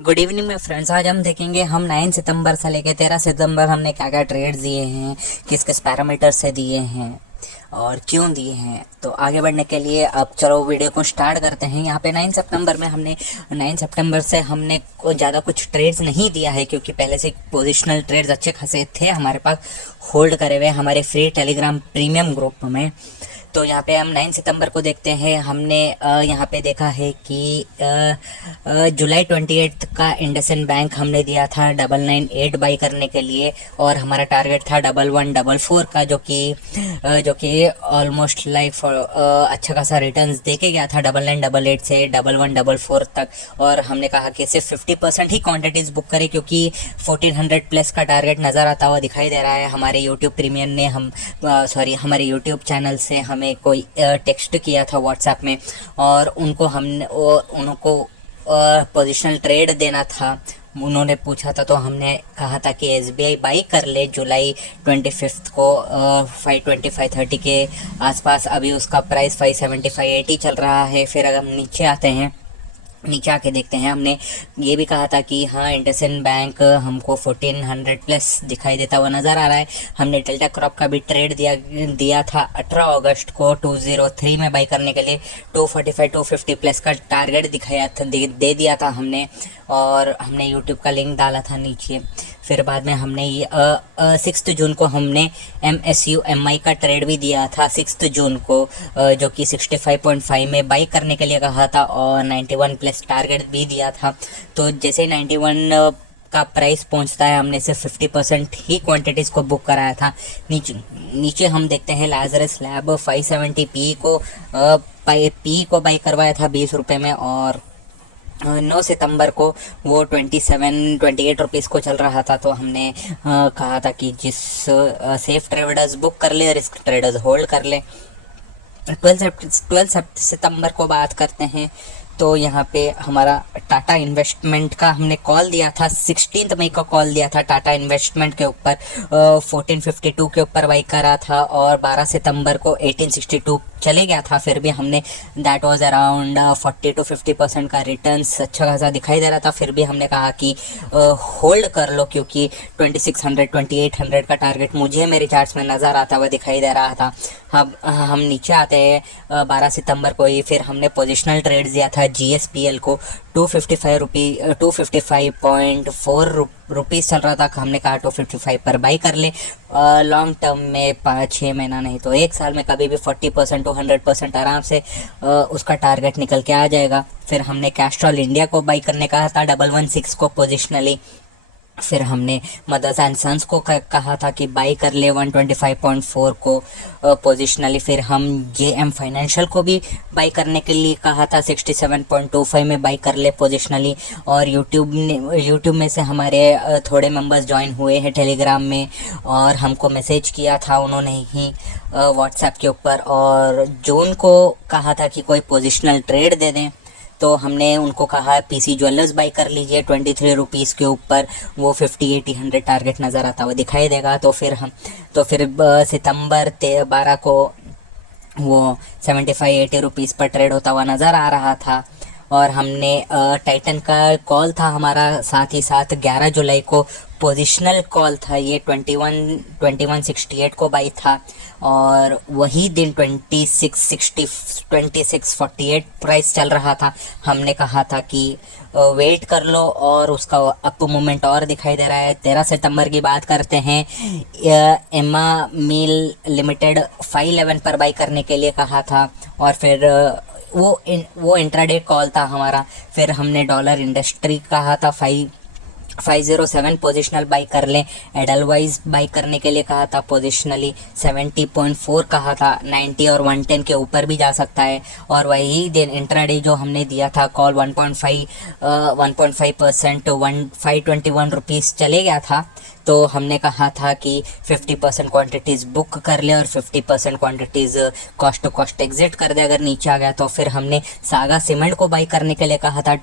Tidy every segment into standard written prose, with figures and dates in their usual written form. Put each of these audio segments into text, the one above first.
Good evening में friends. आज हम देखेंगे हम 9 सितंबर से लेकर 13 सितंबर हमने क्या क्या ट्रेड्स दिए हैं, किस किस पैरामीटर से दिए हैं और क्यों दिए हैं। तो आगे बढ़ने के लिए अब चलो वीडियो को स्टार्ट करते हैं। यहाँ पे 9 सितंबर में हमने 9 सितंबर से हमने ज़्यादा कुछ ट्रेड्स नहीं दिया है, क्योंकि पहले से पोजिशनल ट्रेड्स अच्छे खासे थे हमारे पास होल्ड करे हुए हमारे फ्री टेलीग्राम प्रीमियम ग्रुप में। तो यहाँ पे हम 9 सितंबर को देखते हैं। हमने यहाँ पे देखा है कि जुलाई 28 का इंडसइंड बैंक हमने दिया था 998 बाई करने के लिए, और हमारा टारगेट था 1144 का, जो कि ऑलमोस्ट लाइक अच्छा खासा रिटर्न्स दे के गया था 9988 से 1144 तक। और हमने कहा कि सिर्फ 50% ही क्वांटिटीज़ बुक करें, क्योंकि 1400 प्लस का टारगेट नज़र आता हुआ दिखाई दे रहा है। हमारे यूट्यूब प्रीमियम ने हमारे यूट्यूब चैनल से हमें कोई टेक्स्ट किया था व्हाट्सएप में, और उनको पोजिशनल ट्रेड देना था। उन्होंने पूछा था तो हमने कहा था कि SBI बाई कर ले जुलाई 25 को 525.30 के आसपास। अभी उसका प्राइस 575.80 चल रहा है। फिर अगर हम नीचे आते हैं, नीचे आके देखते हैं, हमने ये भी कहा था कि हाँ इंडसइंड बैंक हमको 1400 प्लस दिखाई देता हुआ नज़र आ रहा है। हमने डेल्टा क्रॉप का भी ट्रेड दिया था 18 अगस्त को 203 में बाई करने के लिए 245 250 प्लस का टारगेट दिखाया था, दे दिया था हमने, और हमने यूट्यूब का लिंक डाला था नीचे। फिर बाद में हमने ये 6 जून को हमने MSUMI का ट्रेड भी दिया था 6 जून को, जो कि 65.5 में बाई करने के लिए कहा था, और 91 प्लस टारगेट भी दिया था। तो जैसे 91 का प्राइस पहुंचता है, हमने सिर्फ 50% ही क्वांटिटीज़ को बुक कराया था। नीचे हम देखते हैं लाजरस लैब 570 पी को बाई करवाया था 20 रुपये में, और 9 सितंबर को वो 28 रुपीज़ को चल रहा था। तो हमने कहा था कि जिस सेफ ट्रेडर्स बुक कर ले, रिस्क ट्रेडर्स होल्ड कर ले। 12 सितंबर को बात करते हैं, तो यहाँ पे हमारा टाटा इन्वेस्टमेंट का हमने कॉल दिया था 16 मई को कॉल दिया था टाटा इन्वेस्टमेंट के ऊपर 1452 के ऊपर बाई करा था, और 12 सितंबर को 1862 चले गया था। फिर भी हमने दैट वाज अराउंड 40 to 50% का रिटर्न्स अच्छा खासा दिखाई दे रहा था। फिर भी हमने कहा कि होल्ड कर लो, क्योंकि 2600 2800 का टारगेट मुझे मेरे चार्ट्स में नज़र आता हुआ दिखाई दे रहा था। हम नीचे आते हैं 12 सितंबर को ही। फिर हमने पोजिशनल ट्रेड्स दिया था GSPL को 255.4 रुपीज़ चल रहा था। हमने कहा 255 पर बाई कर ले। लॉन्ग टर्म में 5-6 महीना नहीं तो 1 साल में कभी भी 40% to 100% आराम से उसका टारगेट निकल के आ जाएगा। फिर हमने कैस्ट्रॉल इंडिया को बाई करने कहा था 116 को पोजिशनली। फिर हमने मदर्स एंड सन्स को कहा था कि बाई कर ले 125.4 को पोजिशनली। फिर हम JM फाइनेंशियल को भी बाई करने के लिए कहा था 67.25 में बाई कर ले पोजिशनली। और यूट्यूब में से हमारे थोड़े मेंबर्स ज्वाइन हुए हैं टेलीग्राम में, और हमको मैसेज किया था उन्होंने ही व्हाट्सएप के ऊपर, और जून को कहा था कि कोई पोजिशनल ट्रेड दे दें। तो हमने उनको कहा PC ज्वेलर्स बाई कर लीजिए 23 रुपीज़ के ऊपर, वो 50-80-100 टारगेट नज़र आता हुआ दिखाई देगा। तो फिर सितंबर 12 को वो 75-80 रुपीज़ पर ट्रेड होता हुआ नज़र आ रहा था। और हमने टाइटन का कॉल था हमारा, साथ ही साथ 11 जुलाई को पोजिशनल कॉल था, ये 2168 को बाई था, और वही दिन 2648 प्राइस चल रहा था। हमने कहा था कि वेट कर लो, और उसका अप मूवमेंट और दिखाई दे रहा है। 13 सितंबर की बात करते हैं, एमा मिल लिमिटेड 511 पर बाई करने के लिए कहा था, और फिर वो इंट्राडे कॉल था हमारा। फिर हमने डॉलर इंडस्ट्री कहा था 507 पोजिशनल बाई कर लें। एडलवाइज बाई करने के लिए कहा था पोजिशनली 70.4 कहा था, 90 और 110 के ऊपर भी जा सकता है। और वही दिन इंट्राडे जो हमने दिया था कॉल 1.5% 521 रुपीज़ चले गया था। तो हमने कहा था कि 50% क्वांटिटीज़ बुक कर ले और 50% quantities cost to cost exit कर दे अगर नीचे आ गया तो। फिर हमने सागा सीमेंट को बाई करने के लिए कहा था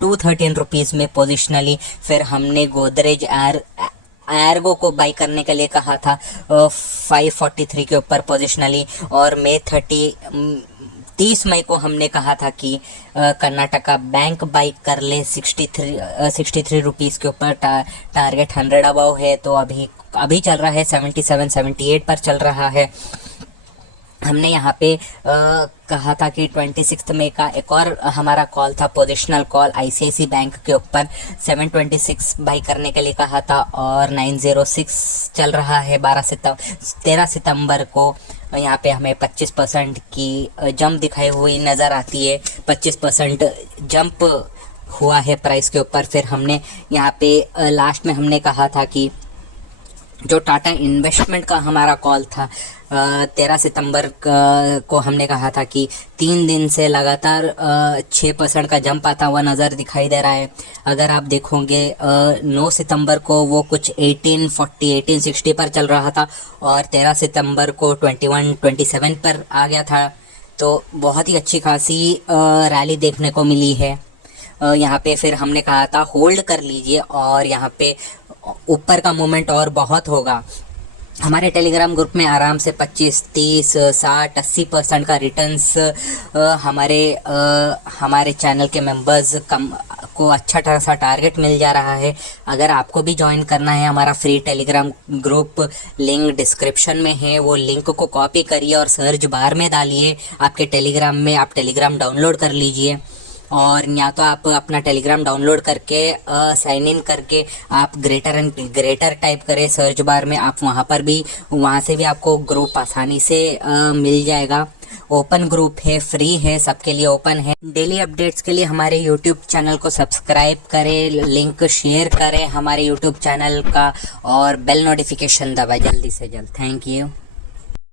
213 रुपीज़ में पोजिशनली। फिर हमने गोदरेज एर्गो को बाई करने के लिए कहा था 543 के ऊपर पोजिशनली। और May 30 30 मई को हमने कहा था कि कर्नाटका बैंक बाई कर ले 63 रुपीज़ के ऊपर, टारगेट 100 अबव है। तो अभी चल रहा है 77 78 पर चल रहा है। हमने यहाँ पे कहा था कि 26 मई का एक और हमारा कॉल था, पोजिशनल कॉल आईसीआईसी बैंक के ऊपर 726 बाई करने के लिए कहा था, और 906 चल रहा है 13 सितंबर को। यहाँ पे हमें 25% की जंप दिखाई हुई नज़र आती है, 25% जंप हुआ है प्राइस के ऊपर। फिर हमने यहाँ पे लास्ट में हमने कहा था कि जो टाटा इन्वेस्टमेंट का हमारा कॉल था 13 सितंबर को हमने कहा था कि 3 दिन से लगातार 6% का जंप आता हुआ नज़र दिखाई दे रहा है। अगर आप देखोगे 9 सितंबर को वो कुछ 1840 1860 पर चल रहा था, और 13 सितंबर को 2127 पर आ गया था। तो बहुत ही अच्छी खासी रैली देखने को मिली है यहाँ पे। फिर हमने कहा था होल्ड कर लीजिए, और यहाँ पे ऊपर का मूवमेंट और बहुत होगा। हमारे टेलीग्राम ग्रुप में आराम से 25 30 60 80% का रिटर्न्स हमारे चैनल के मेंबर्स को अच्छा खासा टारगेट मिल जा रहा है। अगर आपको भी ज्वाइन करना है हमारा free Telegram group, link description में है, वो लिंक को कॉपी करिए और सर्च बार में डालिए आपके टेलीग्राम में, आप टेलीग्राम डाउनलोड कर लीजिए। और या तो आप अपना टेलीग्राम डाउनलोड करके साइन इन करके आप ग्रेटर टाइप करें सर्च बार में, आप वहाँ से भी आपको ग्रुप आसानी से मिल जाएगा। ओपन ग्रुप है, फ्री है, सबके लिए ओपन है। डेली अपडेट्स के लिए हमारे यूट्यूब चैनल को सब्सक्राइब करें, लिंक शेयर करें हमारे यूट्यूब चैनल का, और बेल नोटिफिकेशन दबाएं जल्दी से जल्द। Thank you.